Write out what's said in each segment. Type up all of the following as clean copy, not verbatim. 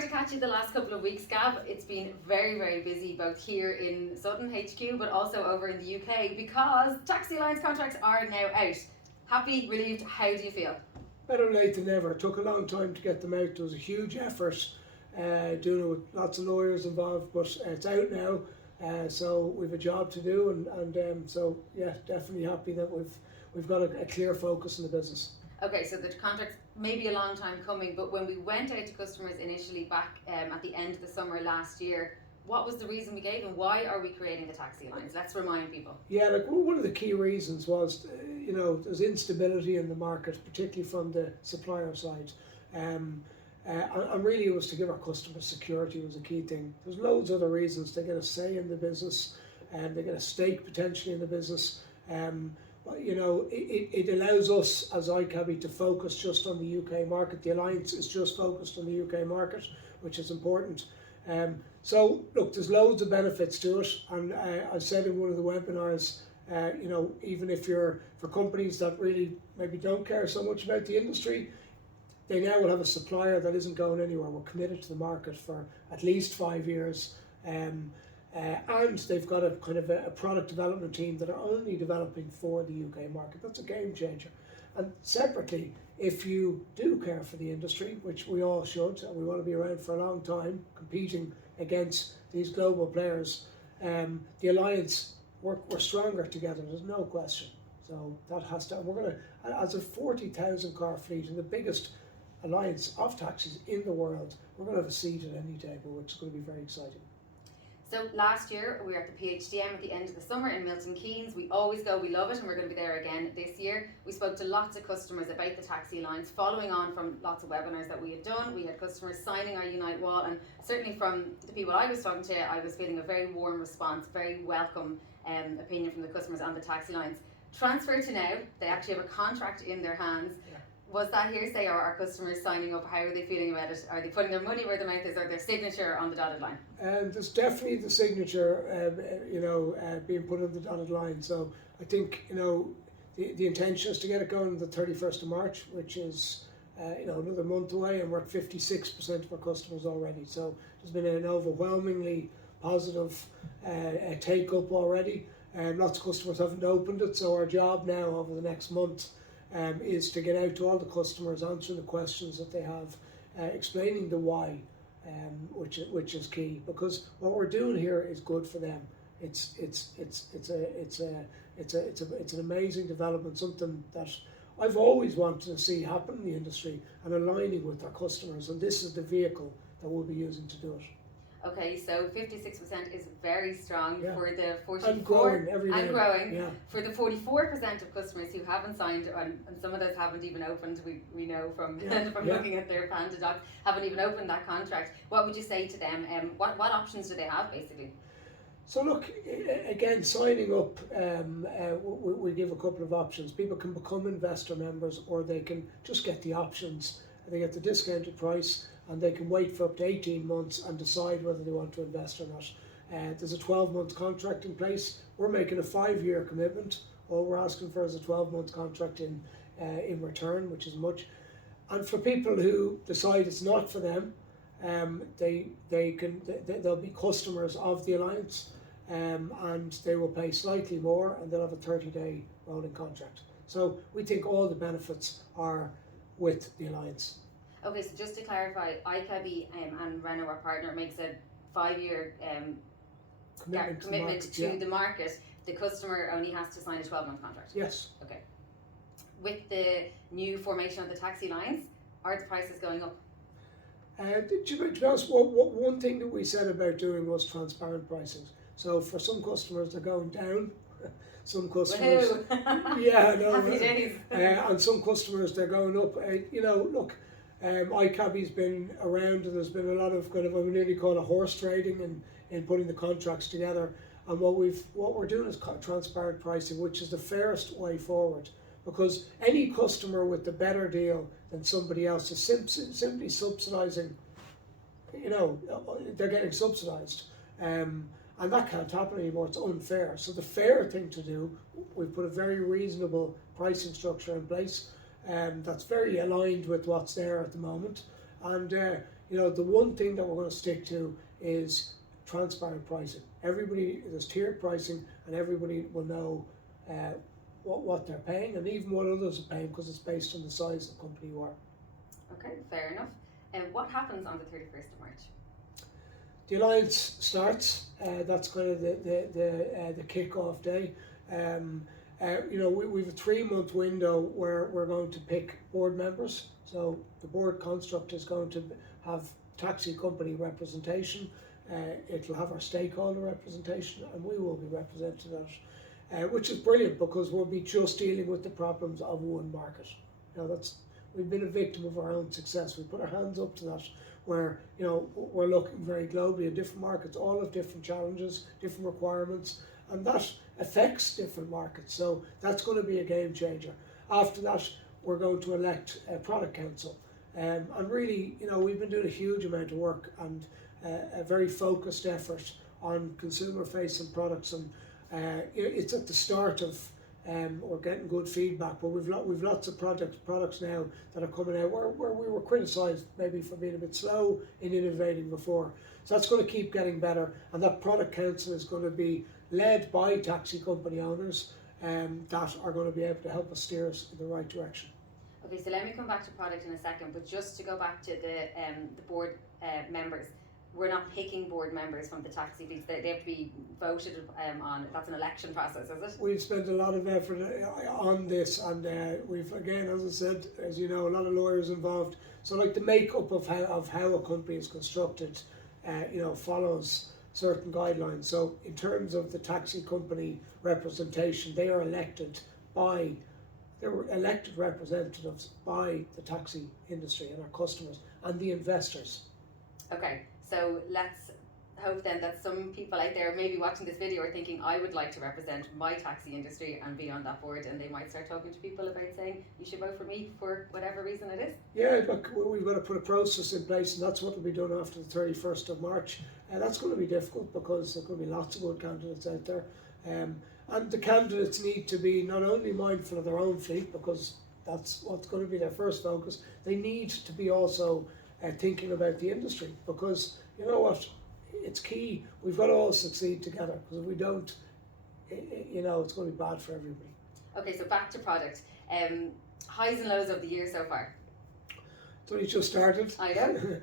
hard to catch you the last couple of weeks, Gav. It's been very, very busy both here in Sutton HQ but also over in the UK because Taxi Alliance contracts are now out. Happy, relieved, how do you feel? Better late than never. It took a long time to get them out. There was a huge effort doing it with lots of lawyers involved, but it's out now. So we've a job to do, and so yeah, definitely happy that we've got a clear focus in the business. Okay, so the contract's maybe a long time coming, but when we went out to customers initially back at the end of the summer last year, what was the reason we gave and why are we creating the Taxi Alliance? Let's remind people. Yeah, like one of the key reasons was, there's instability in the market, particularly from the supplier side. And really it was to give our customers security was a key thing. There's loads of other reasons. They get a say in the business and they get a stake potentially in the business. But it allows us as iCabbi to focus just on the UK market. The Alliance is just focused on the UK market, which is important. So look, there's loads of benefits to it, and I said in one of the webinars, even if you're for companies that really maybe don't care so much about the industry, they now will have a supplier that isn't going anywhere. We're committed to the market for at least 5 years. And they've got a kind of a product development team that are only developing for the UK market. That's a game changer. And separately, if you do care for the industry, which we all should, and we want to be around for a long time, competing against these global players, the Alliance, we're stronger together, there's no question. So that has to, we're going to, as a 40,000 car fleet and the biggest alliance of taxis in the world, we're going to have a seat at any table, which is going to be very exciting. So last year we were at the PHDM at the end of the summer in Milton Keynes. We always go, we love it, and we're going to be there again this year. We spoke to lots of customers about the Taxi Alliance, following on from lots of webinars that we had done. We had customers signing our Unite Wall, and certainly from the people I was talking to, I was feeling a very warm response, very welcome opinion from the customers on the Taxi Alliance. Transfer to now, they actually have a contract in their hands. Yeah. Was that hearsay, or are customers signing up? How are they feeling about it? Are they putting their money where their mouth is, or their signature on the dotted line? There's definitely the signature, being put on the dotted line. So I think, the intention is to get it going on the 31st of March, which is, another month away, and we're at 56% of our customers already. So there's been an overwhelmingly positive take up already. Lots of customers haven't opened it, so our job now over the next month is to get out to all the customers, answering the questions that they have, explaining the why, which is key, because what we're doing here is good for them. It's an amazing development, something that I've always wanted to see happen in the industry and aligning with our customers, and this is the vehicle that we'll be using to do it. Okay, so 56% is very strong. Yeah. For the 44 and growing every day. And growing. Yeah. For the 44% of customers who haven't signed, and some of those haven't even opened, we know from looking at their Panda docs, haven't even opened that contract. What would you say to them? What options do they have basically? So look, again, signing up, we give a couple of options. People can become investor members, or they can just get the options. They get the discounted price, and they can wait for up to 18 months and decide whether they want to invest or not. There's a 12-month contract in place. We're making a 5-year commitment. All we're asking for is a 12-month contract in return, which is much. And for people who decide it's not for them, they'll be customers of the Alliance, and they will pay slightly more, and they'll have a 30-day rolling contract. So we think all the benefits are with the Alliance. Okay, so just to clarify, iCabbi and Renault, our partner, makes a 5-year commitment to the market. The customer only has to sign a 12-month contract. Yes. Okay. With the new formation of the Taxi Alliance, are the prices going up? To be honest, one thing that we said about doing was transparent pricing. So for some customers, they're going down. Some customers, yeah, no, happy days. And some customers, they're going up. Look, iCabbi's been around, and there's been a lot of kind of, I would nearly call it horse trading in putting the contracts together. And what we're doing is transparent pricing, which is the fairest way forward, because any customer with the better deal than somebody else is simply subsidising. They're getting subsidised. And that can't happen anymore. It's unfair. So the fair thing to do, we've put a very reasonable pricing structure in place, that's very aligned with what's there at the moment. And the one thing that we're going to stick to is transparent pricing. There's tiered pricing, and everybody will know what they're paying, and even what others are paying, because it's based on the size of the company you are. Okay, fair enough. And what happens on the 31st of March? The alliance starts. That's kind of the kick-off day. We have a 3-month window where we're going to pick board members. So the board construct is going to have taxi company representation. It'll have our stakeholder representation, and we will be represented at it, which is brilliant, because we'll be just dealing with the problems of one market. We've been a victim of our own success. We put our hands up to that, where we're looking very globally at different markets, all have different challenges, different requirements, and that affects different markets. So that's going to be a game changer. After that, we're going to elect a product council, and really, we've been doing a huge amount of work and a very focused effort on consumer-facing products, and it's at the start of. We're getting good feedback, but we've lots of products now that are coming out where we were criticised maybe for being a bit slow in innovating before. So that's going to keep getting better, and that product council is going to be led by taxi company owners that are going to be able to help us steer us in the right direction. Okay, so let me come back to product in a second, but just to go back to the board members. We're not picking board members from the taxi fleets. They have to be voted on. That's an election process, is it? We've spent a lot of effort on this, and we've, again, as I said, as you know, a lot of lawyers involved. So like the makeup of how a company is constructed, follows certain guidelines. So in terms of the taxi company representation, they were elected representatives by the taxi industry and our customers and the investors. Okay. So let's hope then that some people out there maybe watching this video are thinking, I would like to represent my taxi industry and be on that board, and they might start talking to people about saying, you should vote for me for whatever reason it is. Yeah, look, we've got to put a process in place, and that's what we'll be doing after the 31st of March. That's going to be difficult, because there's going to be lots of good candidates out there. And the candidates need to be not only mindful of their own fleet, because that's what's going to be their first focus, they need to be also thinking about the industry, because you know what, it's key. We've got to all succeed together, because if we don't, it's going to be bad for everybody. Okay, so back to product. Highs and lows of the year so far. It's only just started. I know.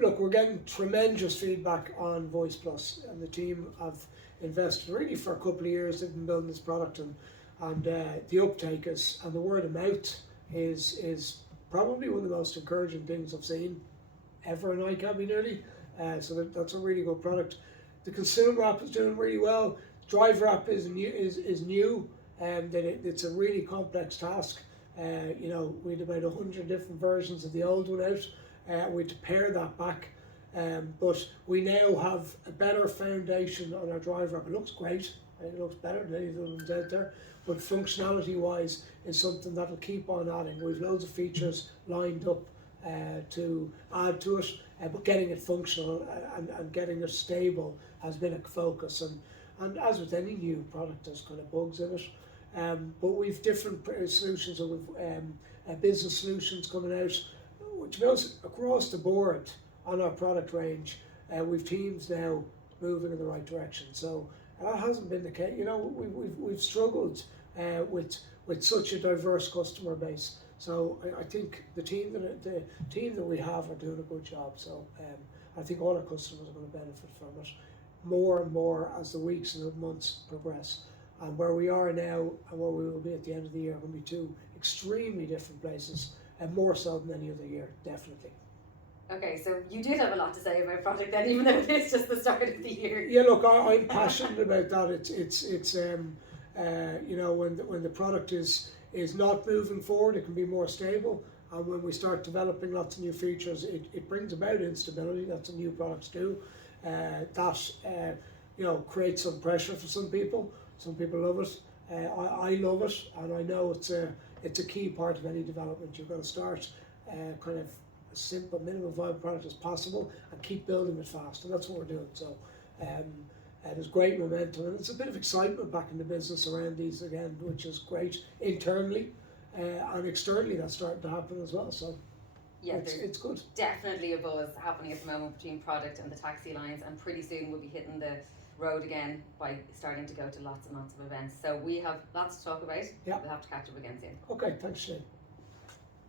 Look, we're getting tremendous feedback on Voice Plus, and the team have invested really for a couple of years. They've been building this product, and the uptake and the word of mouth is probably one of the most encouraging things I've seen ever in iCabbi nearly. So that's a really good product. The consumer app is doing really well. Driver app is new, and it's a really complex task. We had about 100 different versions of the old one out. We had to pare that back, but we now have a better foundation on our driver app. It looks great. It looks better than any of the ones out there, but functionality wise is something that'll keep on adding. We've loads of features lined up to add to it, but getting it functional and getting it stable has been a focus. And as with any new product, there's kind of bugs in it. But we've different solutions. So we've business solutions coming out, which goes across the board on our product range. We've teams now moving in the right direction. So that hasn't been the case. We've struggled with such a diverse customer base. So I think the team that we have are doing a good job. So I think all our customers are going to benefit from it more and more as the weeks and the months progress. And where we are now and where we will be at the end of the year are going to be two extremely different places, and more so than any other year, definitely. Okay, so you did have a lot to say about product then, even though it's just the start of the year. Yeah, look, I'm passionate about that. It's when the product is not moving forward, it can be more stable. And when we start developing lots of new features, it brings about instability. That's what new products do. That creates some pressure for some people. Some people love it. I love it, and I know it's a key part of any development. You've got to start kind of a simple, minimum viable product as possible and keep building it fast, and that's what we're doing. So there's great momentum, and it's a bit of excitement back in the business around these again, which is great internally, and externally that's starting to happen as well. So Yeah, it's good. Definitely a buzz happening at the moment between product and the taxi lines, and pretty soon we'll be hitting the road again by starting to go to lots and lots of events. So we have lots to talk about. Yeah. We'll have to catch up again soon. Okay, thanks, Sinead.